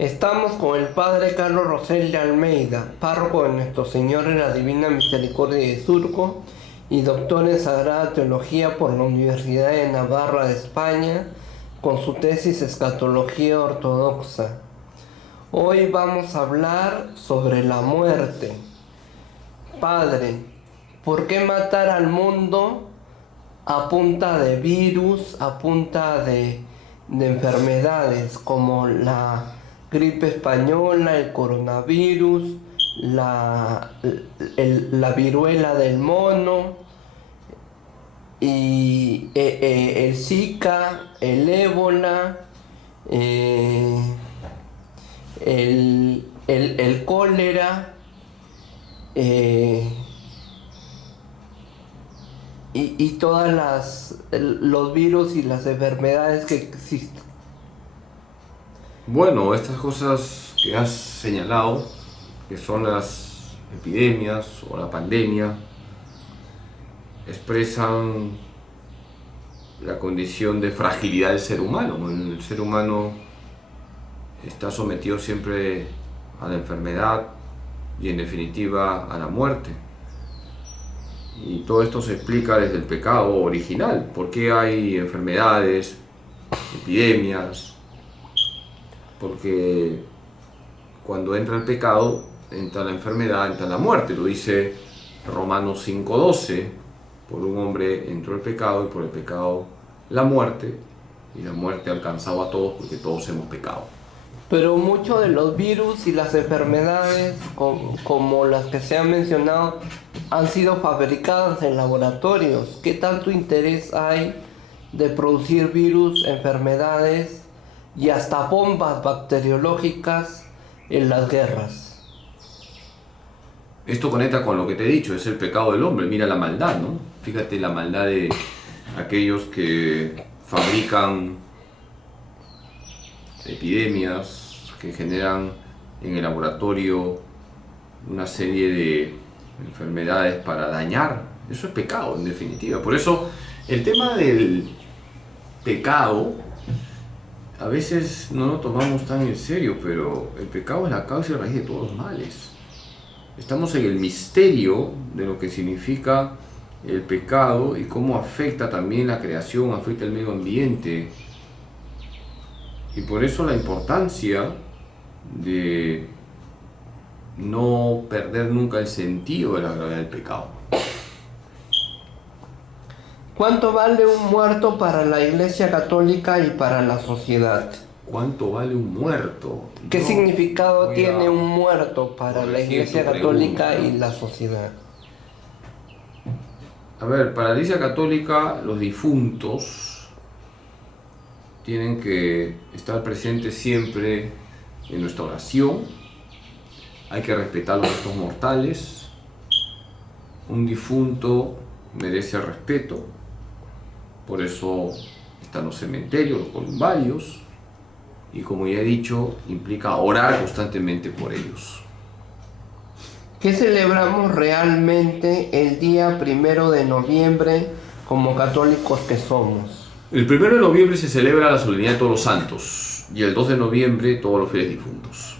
Estamos con el Padre Carlos Rosel de Almeida, párroco de Nuestro Señor en la Divina Misericordia de Surco y doctor en Sagrada Teología por la Universidad de Navarra de España, con su tesis Escatología Ortodoxa. Hoy vamos a hablar sobre la muerte. Padre, ¿por qué matar al mundo a punta de virus, a punta de enfermedades como la gripe española, el coronavirus, la viruela del mono y el Zika, el ébola, el cólera y todas los virus y las enfermedades que existen? Bueno, estas cosas que has señalado, que son las epidemias o la pandemia, expresan la condición de fragilidad del ser humano. El ser humano está sometido siempre a la enfermedad y en definitiva a la muerte. Y todo esto se explica desde el pecado original. ¿Por qué hay enfermedades, epidemias? Porque cuando entra el pecado, entra la enfermedad, entra la muerte. Lo dice Romanos 5:12. Por un hombre entró el pecado y por el pecado la muerte. Y la muerte ha alcanzado a todos porque todos hemos pecado. Pero muchos de los virus y las enfermedades, como las que se han mencionado, han sido fabricadas en laboratorios. ¿Qué tanto interés hay de producir virus, enfermedades y hasta bombas bacteriológicas en las guerras? Esto conecta con lo que te he dicho, es el pecado del hombre. Mira la maldad, ¿no? Fíjate la maldad de aquellos que fabrican epidemias, que generan en el laboratorio una serie de enfermedades para dañar. Eso es pecado, en definitiva. Por eso, el tema del pecado a veces no lo tomamos tan en serio, pero el pecado es la causa y raíz de todos los males. Estamos en el misterio de lo que significa el pecado y cómo afecta también la creación, afecta el medio ambiente. Y por eso la importancia de no perder nunca el sentido de la gravedad del pecado. ¿Cuánto vale un muerto para la Iglesia Católica y para la sociedad? ¿Cuánto vale un muerto? ¿Qué significado tiene un muerto para la Iglesia Católica y la sociedad? A ver, para la Iglesia Católica los difuntos tienen que estar presentes siempre en nuestra oración. Hay que respetar los restos mortales. Un difunto merece respeto. Por eso están los cementerios, los columbarios. Y como ya he dicho, implica orar constantemente por ellos. ¿Qué celebramos realmente el día 1 de noviembre como católicos que somos? El 1 de noviembre se celebra la solemnidad de todos los santos y el 2 de noviembre todos los fieles difuntos.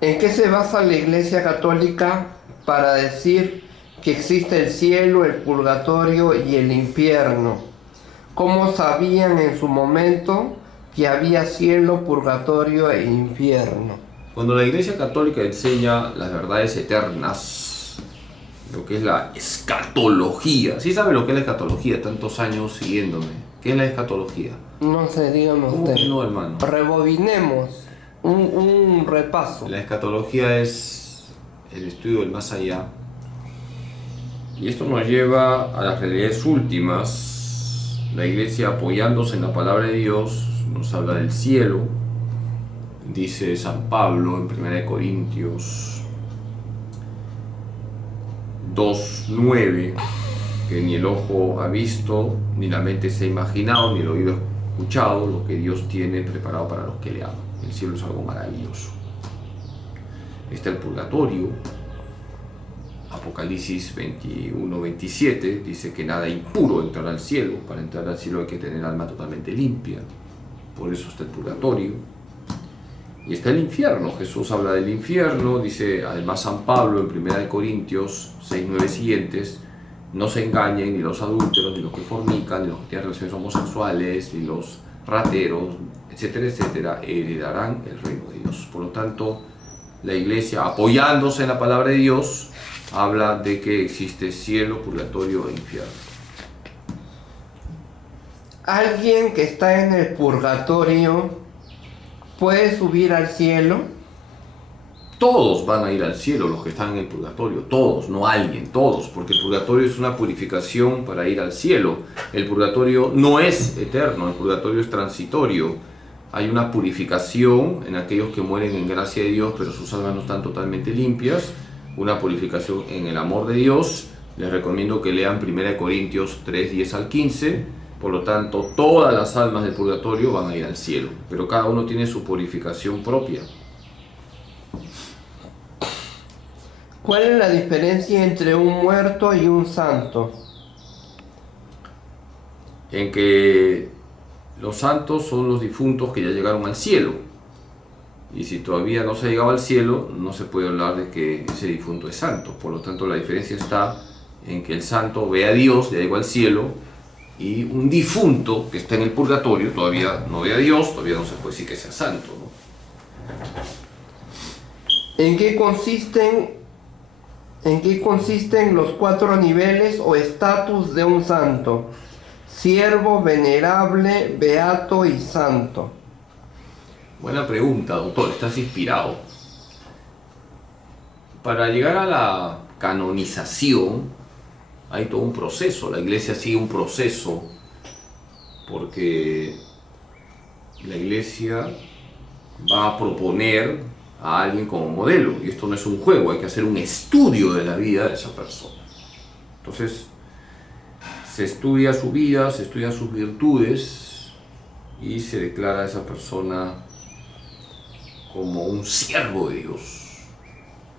¿En qué se basa la Iglesia Católica para decir que existe el cielo, el purgatorio y el infierno? ¿Cómo sabían en su momento que había cielo, purgatorio e infierno? Cuando la Iglesia Católica enseña las verdades eternas, lo que es la escatología, ¿sí sabe lo que es la escatología? Tantos años siguiéndome. ¿Qué es la escatología? No sé, dígame usted. ¿Cómo que no, hermano? Rebobinemos un repaso. La escatología es el estudio del más allá. Y esto nos lleva a las realidades últimas. La Iglesia, apoyándose en la palabra de Dios, nos habla del cielo. Dice San Pablo en 1 Corintios 2:9 que ni el ojo ha visto, ni la mente se ha imaginado, ni el oído ha escuchado lo que Dios tiene preparado para los que le aman. El cielo es algo maravilloso. Está el purgatorio. Apocalipsis 21-27 dice que nada impuro entrará al cielo. Para entrar al cielo hay que tener alma totalmente limpia. por eso está el purgatorio. Y está el infierno. Jesús habla del infierno, dice además San Pablo en 1 Corintios 6, 9 siguientes: no se engañen ni los adúlteros, ni los que fornican, ni los que tienen relaciones homosexuales, ni los rateros, etcétera, etcétera, heredarán el reino de Dios. Por lo tanto, la Iglesia, apoyándose en la palabra de Dios, habla de que existe cielo, purgatorio e infierno. ¿Alguien que está en el purgatorio puede subir al cielo? Todos van a ir al cielo, los que están en el purgatorio, todos, no alguien, todos, porque el purgatorio es una purificación para ir al cielo. El purgatorio no es eterno, el purgatorio es transitorio. Hay una purificación en aquellos que mueren en gracia de Dios, pero sus almas no están totalmente limpias, una purificación en el amor de Dios. Les recomiendo que lean 1 Corintios 3, 10 al 15. Por lo tanto, todas las almas del purgatorio van a ir al cielo, pero cada uno tiene su purificación propia. ¿Cuál es la diferencia entre un muerto y un santo? En que los santos son los difuntos que ya llegaron al cielo, y si todavía no se ha llegado al cielo, no se puede hablar de que ese difunto es santo. Por lo tanto, la diferencia está en que el santo ve a Dios, ya llegó al cielo, y un difunto que está en el purgatorio todavía no ve a Dios, todavía no se puede decir que sea santo, ¿no? ¿En qué consisten los 4 niveles o estatus de un santo? Siervo, venerable, beato y santo. Buena pregunta, doctor, estás inspirado. Para llegar a la canonización hay todo un proceso, la Iglesia sigue un proceso, porque la Iglesia va a proponer a alguien como modelo, y esto no es un juego, hay que hacer un estudio de la vida de esa persona. Entonces, se estudia su vida, se estudian sus virtudes, y se declara a esa persona como un siervo de Dios.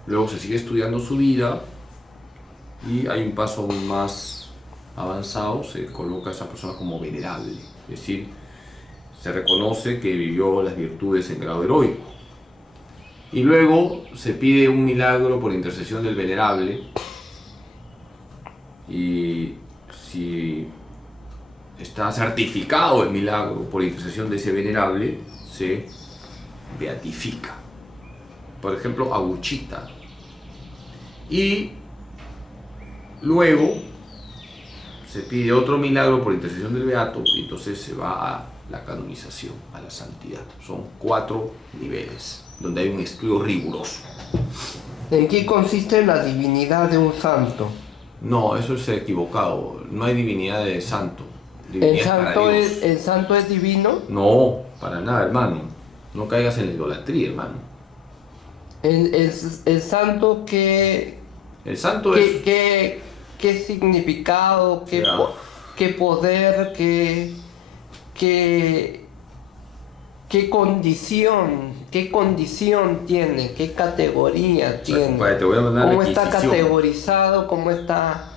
Luego se sigue estudiando su vida, y hay un paso aún más avanzado, se coloca a esa persona como venerable, es decir, se reconoce que vivió las virtudes en grado heroico. Y luego se pide un milagro por intercesión del venerable, y si está certificado el milagro por intercesión de ese venerable, se beatifica. Por ejemplo, Aguchita. Y luego se pide otro milagro por intercesión del beato, y entonces se va a la canonización, a la santidad. Son 4 niveles, donde hay un estudio riguroso. ¿En qué consiste la divinidad de un santo? No, eso es equivocado. No hay divinidad de santo. Divinidad ¿El santo es divino? No, para nada, hermano. No caigas en la idolatría, hermano. El santo que... El santo es... ¿Qué significado, qué poder, qué condición tiene, qué categoría tiene? Vale, te voy a mandar ¿Cómo la está Inquisición. categorizado, cómo está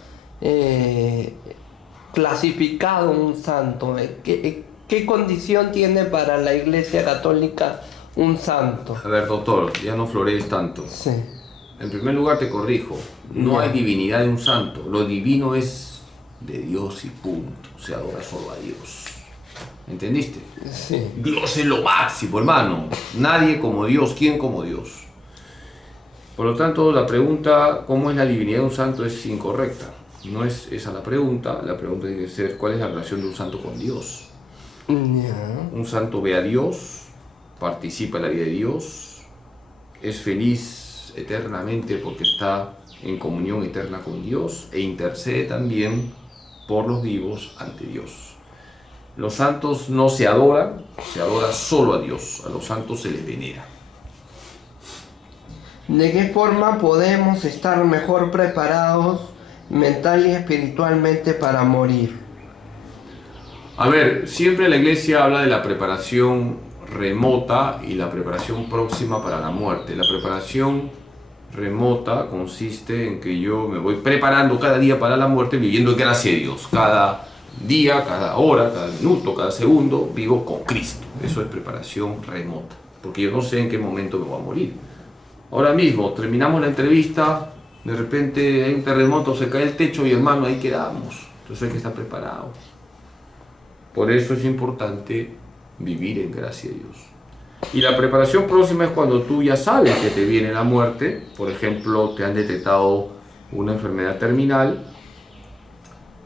clasificado un santo? ¿Qué condición tiene para la Iglesia Católica un santo? A ver, doctor, ya no florees tanto. Sí. En primer lugar te corrijo, no hay divinidad de un santo, lo divino es de Dios y punto, se adora solo a Dios. ¿Entendiste? Sí. Dios es lo máximo, hermano, nadie como Dios, ¿quién como Dios? Por lo tanto, la pregunta, ¿cómo es la divinidad de un santo?, es incorrecta. No es esa la pregunta tiene que ser, ¿cuál es la relación de un santo con Dios? Un santo ve a Dios, participa en la vida de Dios, es feliz eternamente porque está en comunión eterna con Dios, e intercede también por los vivos ante Dios. Los santos no se adoran, se adora solo a Dios, a los santos se les venera. ¿De qué forma podemos estar mejor preparados mental y espiritualmente para morir? A ver, siempre la Iglesia habla de la preparación remota y la preparación próxima para la muerte. La preparación remota consiste en que yo me voy preparando cada día para la muerte, viviendo en gracia de Dios. Cada día, cada hora, cada minuto, cada segundo, vivo con Cristo. Eso es preparación remota, porque yo no sé en qué momento me voy a morir. Ahora mismo, terminamos la entrevista, de repente hay un terremoto, se cae el techo y hermano, ahí quedamos. Entonces hay que estar preparado. Por eso es importante vivir en gracia a Dios. Y la preparación próxima es cuando tú ya sabes que te viene la muerte. Por ejemplo, te han detectado una enfermedad terminal,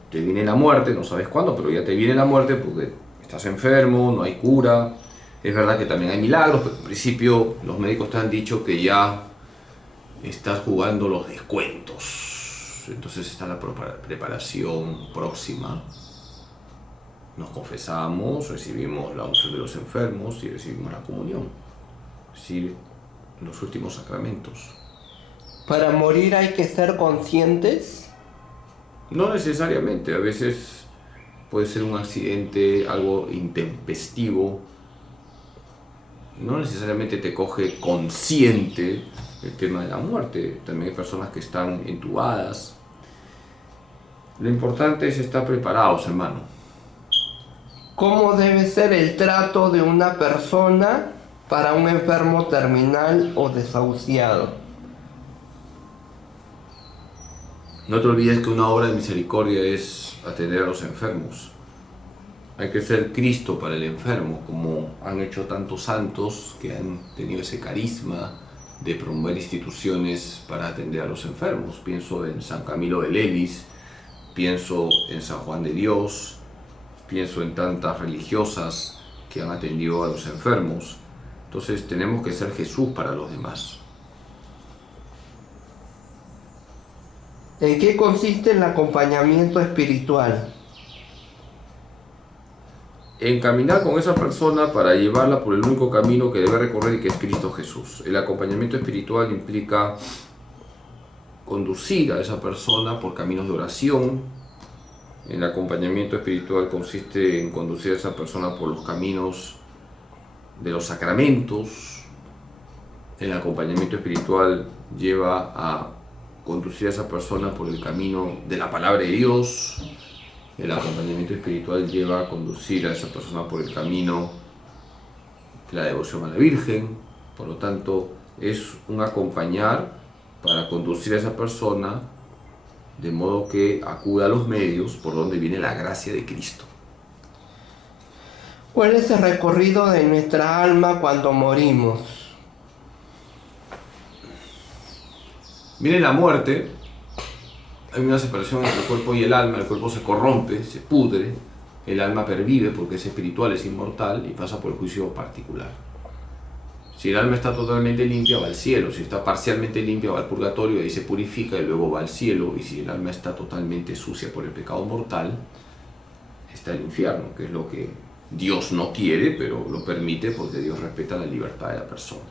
te viene la muerte, no sabes cuándo, pero ya te viene la muerte porque estás enfermo, no hay cura. Es verdad que también hay milagros, pero en principio los médicos te han dicho que ya estás jugando los descuentos. Entonces está la preparación próxima. Nos confesamos, recibimos la unción de los enfermos y recibimos la comunión. Es decir, los últimos sacramentos. ¿Para morir hay que ser conscientes? No necesariamente, a veces puede ser un accidente, algo intempestivo. No necesariamente te coge consciente el tema de la muerte. También hay personas que están entubadas. Lo importante es estar preparados, hermano. ¿Cómo debe ser el trato de una persona para un enfermo terminal o desahuciado? No te olvides que una obra de misericordia es atender a los enfermos. Hay que ser Cristo para el enfermo, como han hecho tantos santos que han tenido ese carisma de promover instituciones para atender a los enfermos. Pienso en San Camilo de Lelis, pienso en San Juan de Dios, pienso en tantas religiosas que han atendido a los enfermos. Entonces tenemos que ser Jesús para los demás. ¿En qué consiste el acompañamiento espiritual? En caminar con esa persona para llevarla por el único camino que debe recorrer y que es Cristo Jesús. El acompañamiento espiritual implica conducir a esa persona por caminos de oración. El acompañamiento espiritual consiste en conducir a esa persona por los caminos de los sacramentos. El acompañamiento espiritual lleva a conducir a esa persona por el camino de la palabra de Dios. El acompañamiento espiritual lleva a conducir a esa persona por el camino de la devoción a la Virgen. Por lo tanto, es un acompañar para conducir a esa persona de modo que acuda a los medios por donde viene la gracia de Cristo. ¿Cuál es el recorrido de nuestra alma cuando morimos? Viene la muerte, hay una separación entre el cuerpo y el alma, el cuerpo se corrompe, se pudre, el alma pervive porque es espiritual, es inmortal y pasa por el juicio particular. Si el alma está totalmente limpia, va al cielo. Si está parcialmente limpia, va al purgatorio, ahí se purifica y luego va al cielo. Y si el alma está totalmente sucia por el pecado mortal, está el infierno, que es lo que Dios no quiere, pero lo permite porque Dios respeta la libertad de la persona.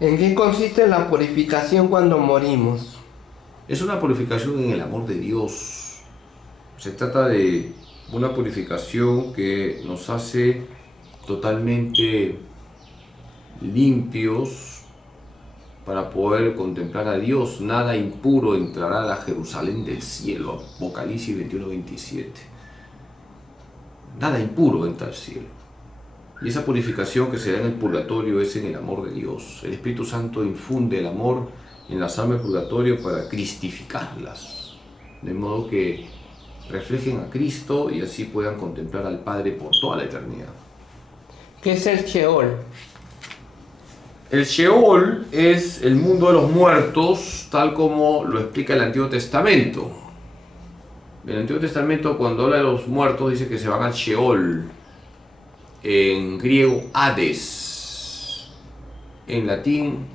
¿En qué consiste la purificación cuando morimos? Es una purificación en el amor de Dios. Se trata de una purificación que nos hace totalmente limpios para poder contemplar a Dios. Nada impuro entrará a la Jerusalén del cielo. Apocalipsis 21-27. Nada impuro entra al cielo. Y esa purificación que se da en el purgatorio es en el amor de Dios. El Espíritu Santo infunde el amor en las almas del purgatorio para cristificarlas, de modo que reflejen a Cristo y así puedan contemplar al Padre por toda la eternidad. ¿Qué es el Sheol? El Sheol es el mundo de los muertos, tal como lo explica el Antiguo Testamento. El Antiguo Testamento, cuando habla de los muertos, dice que se van al Sheol. En griego, Hades. En latín,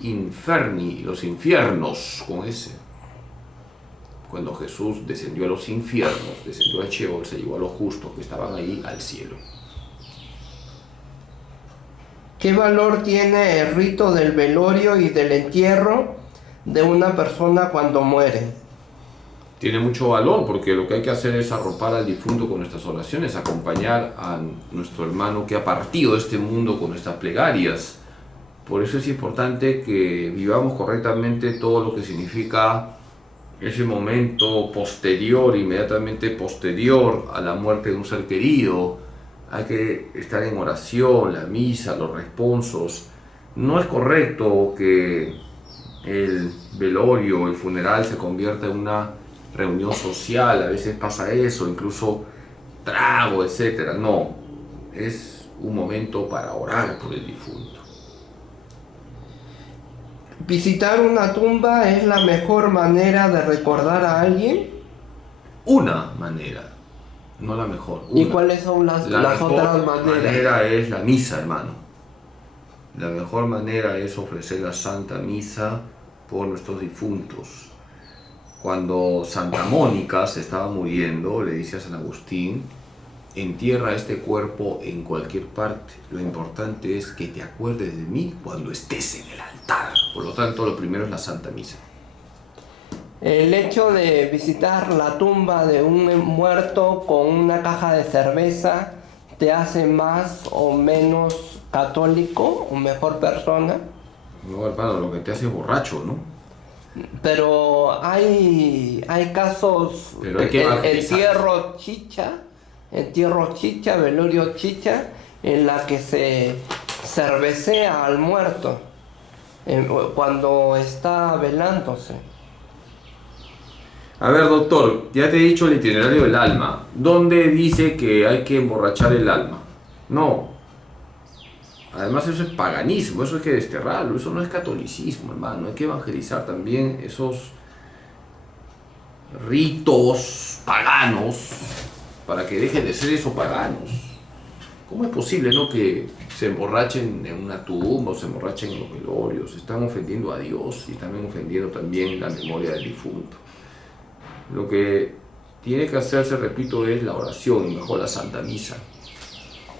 Inferni, los infiernos, con ese. Cuando Jesús descendió a los infiernos, descendió al Sheol, se llevó a los justos que estaban ahí al cielo. ¿Qué valor tiene el rito del velorio y del entierro de una persona cuando muere? Tiene mucho valor porque lo que hay que hacer es arropar al difunto con nuestras oraciones, acompañar a nuestro hermano que ha partido de este mundo con nuestras plegarias. Por eso es importante que vivamos correctamente todo lo que significa ese momento posterior, inmediatamente posterior a la muerte de un ser querido. hay que estar en oración, la misa, los responsos. No es correcto que el velorio, el funeral se convierta en una reunión social, a veces pasa eso, incluso trago, etcétera. No, es un momento para orar por el difunto. ¿Visitar una tumba es la mejor manera de recordar a alguien? Una manera, no la mejor. Una. ¿Y cuáles son las mejor otras maneras? manera es la misa, hermano. La mejor manera es ofrecer la Santa Misa por nuestros difuntos. Cuando Santa Mónica se estaba muriendo, le dice a San Agustín: entierra este cuerpo en cualquier parte. Lo importante es que te acuerdes de mí cuando estés en el altar. Por lo tanto, lo primero es la Santa Misa. El hecho de visitar la tumba de un muerto con una caja de cerveza te hace más o menos católico o mejor persona. No, hermano, lo que te hace borracho, ¿no? Pero hay casos, Pero hay que evangelizar. entierro chicha, velorio chicha, en la que se cervecea al muerto cuando está velándose. A ver, doctor, ya te he dicho el itinerario del alma. ¿Dónde dice que hay que emborrachar el alma? No. Además, eso es paganismo, eso hay que desterrarlo, eso no es catolicismo, hermano. Hay que evangelizar también esos ritos paganos para que dejen de ser esos paganos. ¿Cómo es posible, no, que se emborrachen en una tumba o se emborrachen en los velorios? Están ofendiendo a Dios y están ofendiendo también la memoria del difunto. Lo que tiene que hacerse, repito, es la oración y mejor la Santa Misa.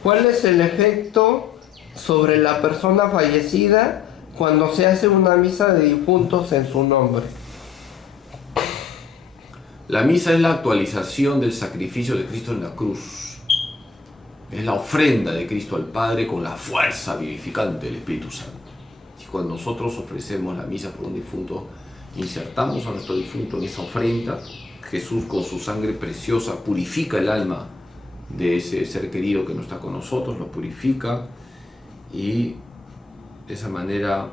¿Cuál es el efecto sobre la persona fallecida cuando se hace una misa de difuntos en su nombre? La misa es la actualización del sacrificio de Cristo en la cruz. Es la ofrenda de Cristo al Padre con la fuerza vivificante del Espíritu Santo. Y cuando nosotros ofrecemos la misa por un difunto, insertamos a nuestro difunto en esa ofrenda. Jesús, con su sangre preciosa, purifica el alma de ese ser querido que no está con nosotros, lo purifica, y de esa manera,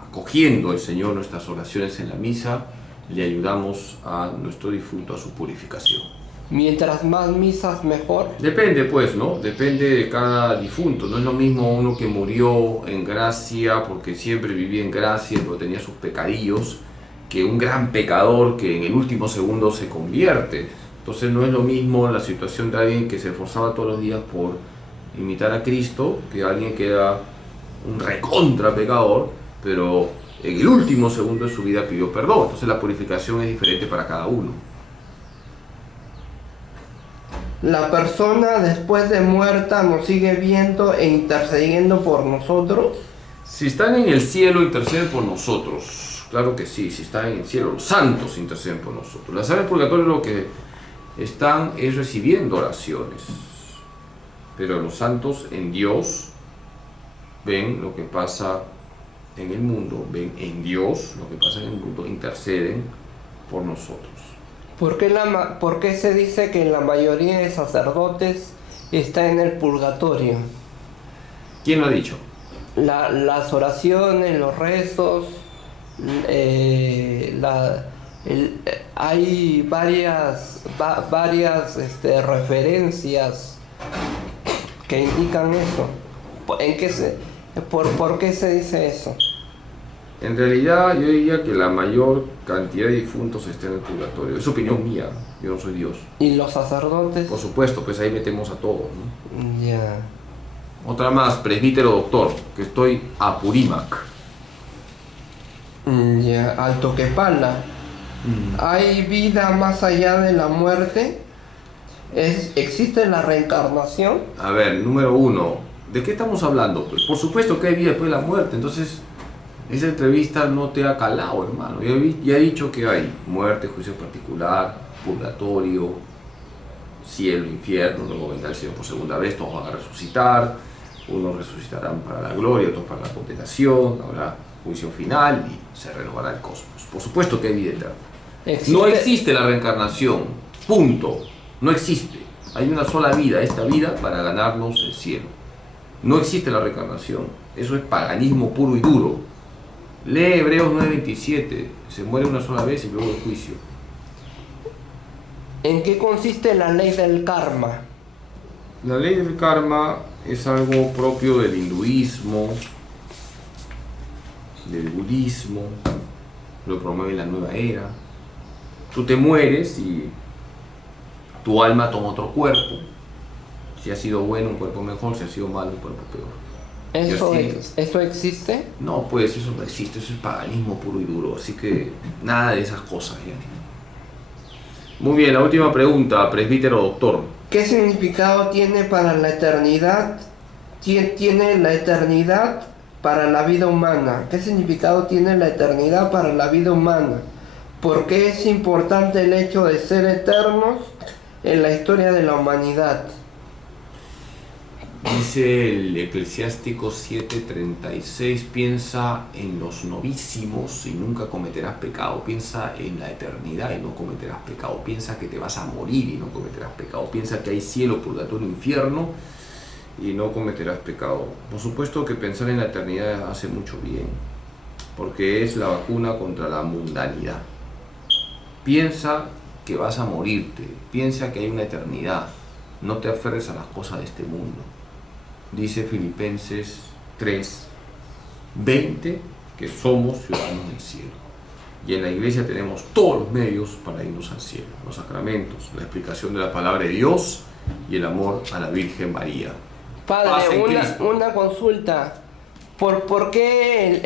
acogiendo el Señor nuestras oraciones en la misa, le ayudamos a nuestro difunto a su purificación. Mientras más misas, mejor. Depende, pues, ¿no? Depende de cada difunto. No es lo mismo uno que murió en gracia, porque siempre vivía en gracia, pero tenía sus pecadillos, que un gran pecador que en el último segundo se convierte. Entonces no es lo mismo la situación de alguien que se esforzaba todos los días por imitar a Cristo, que alguien que era un recontra pecador, pero en el último segundo de su vida pidió perdón. Entonces la purificación es diferente para cada uno. La persona después de muerta nos sigue viendo e intercediendo por nosotros. Si están en el cielo, interceden por nosotros. Claro que sí, si están en el cielo, los santos interceden por nosotros. Las almas del purgatorio lo que están es recibiendo oraciones. Pero los santos en Dios ven lo que pasa en el mundo, ven en Dios lo que pasa en el mundo, interceden por nosotros. ¿Por qué se dice que la mayoría de sacerdotes está en el purgatorio? ¿Quién lo ha dicho? Las oraciones, los rezos, hay varias referencias que indican eso. ¿Por qué se dice eso? En realidad yo diría que la mayor cantidad de difuntos está en el purgatorio. Es opinión mía, yo no soy Dios. ¿Y los sacerdotes? Por supuesto, pues ahí metemos a todos, ¿no? Ya. Otra más, presbítero doctor, que estoy a Purímac. Ya, Alto Quepala. ¿Hay vida más allá de la muerte? ¿Existe la reencarnación? A ver, número uno, ¿de qué estamos hablando? Pues por supuesto que hay vida después de la muerte, entonces esa entrevista no te ha calado, hermano. Ya he dicho que hay muerte, juicio particular, purgatorio, cielo, infierno, luego vendrá el cielo por segunda vez, todos van a resucitar, unos resucitarán para la gloria, otros para la condenación, habrá juicio final y se renovará el cosmos. Por supuesto que hay vida eterna. No existe la reencarnación, punto, no existe. Hay una sola vida, esta vida, para ganarnos el cielo. No existe la reencarnación. Eso es paganismo puro y duro. Lee Hebreos 9:27. Se muere una sola vez y luego el juicio. ¿En qué consiste la ley del karma? La ley del karma es algo propio del hinduismo, del budismo, lo promueve la nueva era. Tú te mueres y tu alma toma otro cuerpo. Si ha sido bueno, un cuerpo mejor; si ha sido malo, un cuerpo peor. ¿Eso existe? No, pues eso no existe, eso es paganismo puro y duro, así que nada de esas cosas ya. Muy bien, la última pregunta, presbítero doctor. ¿Qué significado tiene para la eternidad? Tiene la eternidad para la vida humana. ¿Qué significado tiene la eternidad para la vida humana? ¿Por qué es importante el hecho de ser eternos en la historia de la humanidad? Dice el Eclesiástico 7:36, piensa en los novísimos y nunca cometerás pecado. Piensa en la eternidad y no cometerás pecado. Piensa que te vas a morir y no cometerás pecado. Piensa que hay cielo, purgatorio, infierno y no cometerás pecado. Por supuesto que pensar en la eternidad hace mucho bien, porque es la vacuna contra la mundanidad. Piensa que vas a morirte, piensa que hay una eternidad. No te aferres a las cosas de este mundo. Dice Filipenses 3:20 que somos ciudadanos del cielo. Y en la iglesia tenemos todos los medios para irnos al cielo. Los sacramentos, la explicación de la palabra de Dios y el amor a la Virgen María. Padre, una consulta. ¿Por qué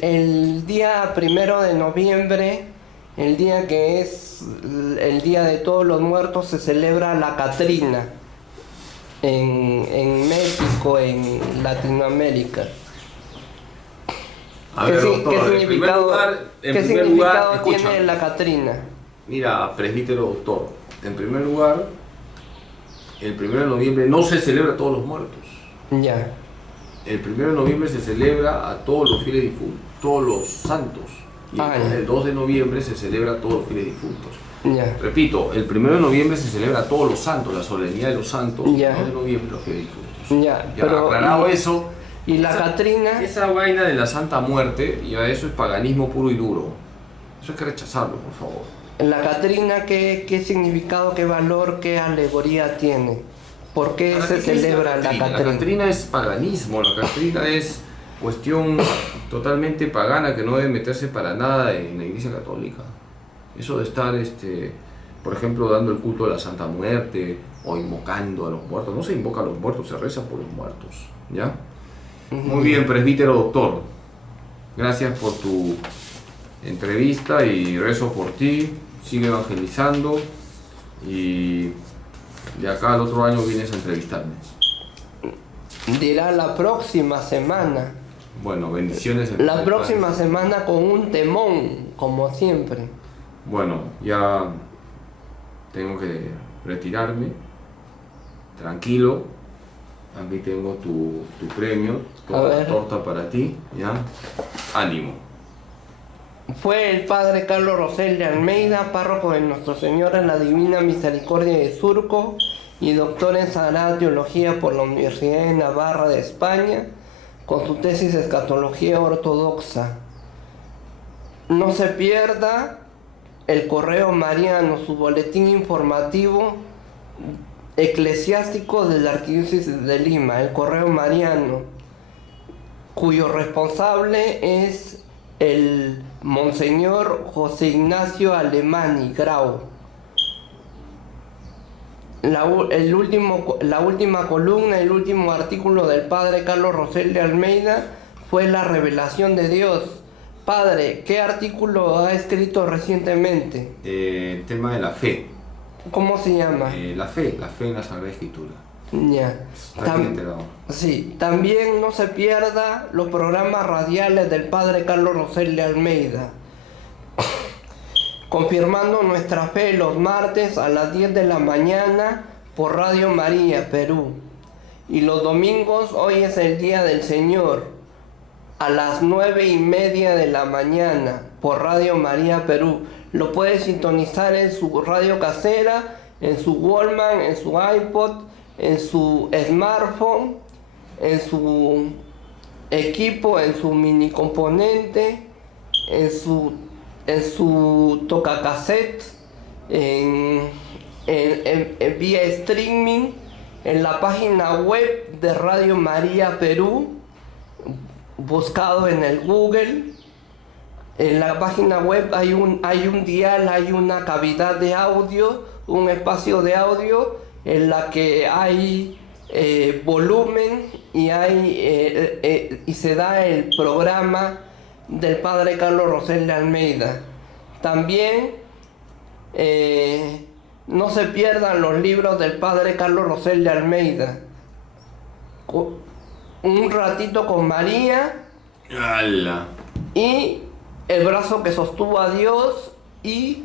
el día 1 de noviembre, el día que es el Día de Todos los Muertos, se celebra la Catrina en México, en Latinoamérica? ¿Qué significado tiene la Catrina? Mira, presbítero doctor, en primer lugar, el 1 de noviembre no se celebra a todos los muertos. Ya. El 1 de noviembre se celebra a todos los fieles difuntos, todos los santos. Y el 2 de noviembre se celebra a todos los fieles difuntos. Ya. Repito, el 1 de noviembre se celebra a todos los santos, la solemnidad de los santos. Ya. El 2 de noviembre los fieles difuntos. Ya, pero aclarado eso. ¿Y la Catrina? Esa vaina de la Santa Muerte, ya eso es paganismo puro y duro. Eso hay que rechazarlo, por favor. ¿La Catrina qué significado, qué valor, qué alegoría tiene? ¿Por qué se celebra la Catrina? La Catrina es paganismo, la Catrina es cuestión totalmente pagana que no debe meterse para nada en la Iglesia Católica. Eso de estar, por ejemplo, dando el culto a la Santa Muerte o invocando a los muertos. No se invoca a los muertos, se reza por los muertos, ¿ya? Muy bien, presbítero doctor. Gracias por tu entrevista y rezo por ti. Sigue evangelizando y de acá al otro año vienes a entrevistarme. Dirá la próxima semana. Bueno, bendiciones. La próxima semana con un temón, como siempre. Bueno, ya tengo que retirarme. Tranquilo. Aquí tengo tu premio, toda torta para ti, ¿ya? Ánimo. Fue el padre Carlos Rosel de Almeida, párroco de Nuestro Señor en la Divina Misericordia de Surco y doctor en Sagrada Teología por la Universidad de Navarra de España, con su tesis de Escatología Ortodoxa. No se pierda el Correo Mariano, su boletín informativo eclesiástico de la Arquidiócesis de Lima, el Correo Mariano, cuyo responsable es el Monseñor José Ignacio Alemani Grau. La última columna, el último artículo del padre Carlos Rosel de Almeida fue la revelación de Dios. Padre, ¿qué artículo ha escrito recientemente? El tema de la fe. ¿Cómo se llama? La fe en la Sagrada Escritura. Ya. Sí, también no se pierda los programas radiales del padre Carlos Rosel de Almeida. Confirmando nuestra fe los martes a las 10 de la mañana por Radio María, Perú. Y los domingos, hoy es el Día del Señor, a las 9:30 de la mañana por Radio María, Perú. Lo puede sintonizar en su radio casera en su Walkman, en su iPod, en su smartphone, en su equipo, en su mini componente, en su tocacassette, en vía streaming, en la página web de Radio María Perú, buscado en el Google. En la página web hay un dial, hay una cavidad de audio, un espacio de audio en la que hay volumen y y se da el programa del padre Carlos Rosel de Almeida. También no se pierdan los libros del padre Carlos Rosel de Almeida. Un ratito con María. ¡Hala! Y el brazo que sostuvo a Dios y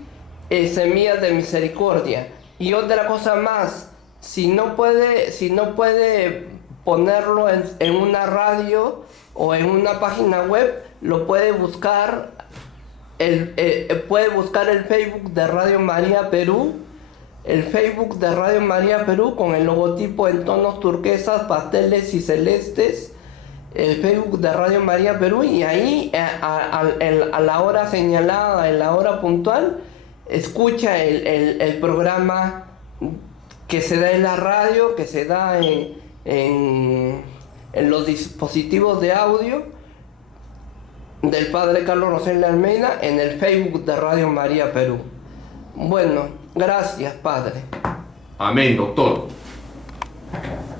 Semillas de Misericordia. Y otra cosa más, si no puede ponerlo en una radio o en una página web, lo puede buscar, puede buscar el Facebook de Radio María Perú, el Facebook de Radio María Perú con el logotipo en tonos turquesas, pasteles y celestes, el Facebook de Radio María Perú, y ahí a la hora señalada, en la hora puntual, escucha el programa que se da en la radio, que se da en los dispositivos de audio del padre Carlos Rosel de Almeida, en el Facebook de Radio María Perú. Bueno, gracias, padre. Amén, doctor.